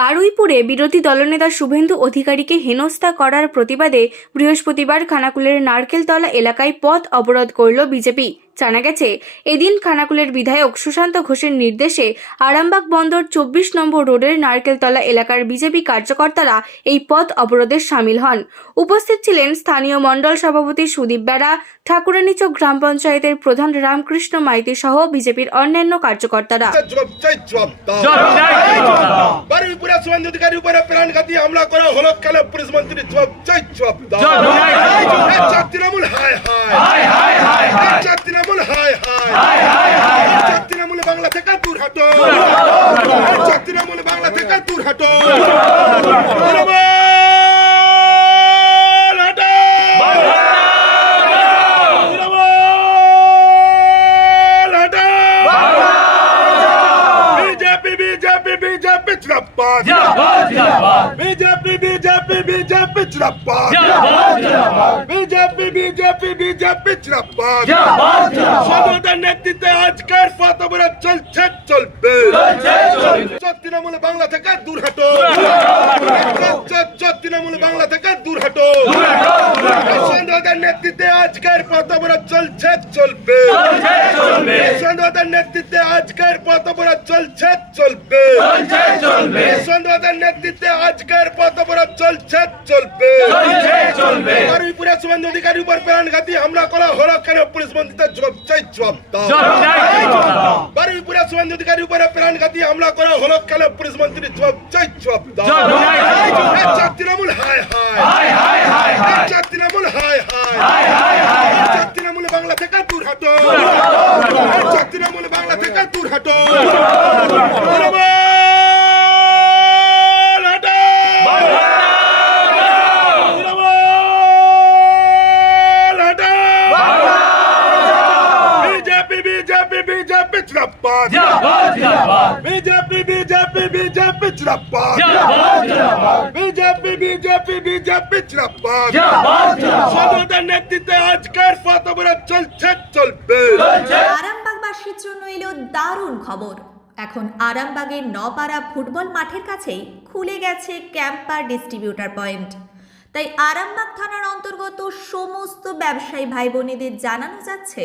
বারুইপুরে বিরোধী দলনেতা শুভেন্দু অধিকারীকে হেনস্থা করার প্রতিবাদে বৃহস্পতিবার খানাকুলের নারকেলতলা এলাকায় পথ অবরোধ করল বিজেপি। জানা গেছে এদিন খানাকুলের বিধায়ক সুশান্ত ঘোষের নির্দেশে আরামবাগ বন্দর চব্বিশ নম্বর রোডের নারকেলতলা এলাকার বিজেপি কার্যকর্তারা এই পথ অবরোধে সামিল হন। উপস্থিত ছিলেন স্থানীয় মণ্ডল সভাপতি সুদীপ বেড়া ঠাকুরানীচক গ্রাম পঞ্চায়েতের প্রধান রামকৃষ্ণ মাইতি সহ বিজেপির অন্যান্য কার্যকর্তারা। হামলা করা হলো কেন পুলিশ মন্ত্রী তৃণমূল হায় হায়। হায় হায়। হায় এই হায় চার তৃণমূল হায় হায়। হায় হায় হায় এই চার তৃণমূল বাংলা থেকে দূর হাটো এই চার তৃণমূল বাংলা থেকে দূর হাটো বিজেপি বিজেপি বিজেপি। বিজেপি নেতৃত্বে আজকের চলছে চলবে। চলছে, চলবে। চোদ্দ তৃণমূল বাংলা থেকে দূর হাটো। তৃণমূল বাংলা থেকে দূর হাটো। সন্ধ্যাদের নেতৃত্বে আজকের পথ অবরোধ চলছে চলবে। চলছে, চলবে। সন্ধ্যাদের নেতৃত্বে আজকের পথ অবরোধ চলছে চলবে। সন্ধ্যাদের নেতৃত্বে আজকের পথ অবরোধ চলছে চলবে। বারুইপুরে শুভেন্দু অধিকারী উপর প্রাণঘাতী হামলা করা হলো কেন? পুলিশ মন্ত্রী জবাব চাই চাই, বারুইপুরে শুভেন্দু অধিকারী উপরে প্রাণঘাতী হামলা করা হলো কেন? পুলিশ মন্ত্রী জবাব চাই জবাব দাও জবাব চাই, জবাব এই দাও। চার তৃণমূল হায় হায় হায় হায় হায় এই হায় চার তৃণমূল হায় হায়। তৃণমূল বাংলা থেকে দূর হাটো। এই বাংলা থেকে দূর হাটো। BJP BJP BJP. BJP. BJP. BJP BJP নেতৃত্বে আজকের চলছে চলবে। আরামবাগবাসীর জন্য এলো দারুণ খবর। এখন আরামবাগের নপাড়া ফুটবল মাঠের কাছেই খুলে গেছে ক্যাম্পার ডিস্ট্রিবিউটার পয়েন্ট। তাই আরামবাগ থানার অন্তর্গত সমস্ত ব্যবসায়ী ভাই বোনেদের জানানো যাচ্ছে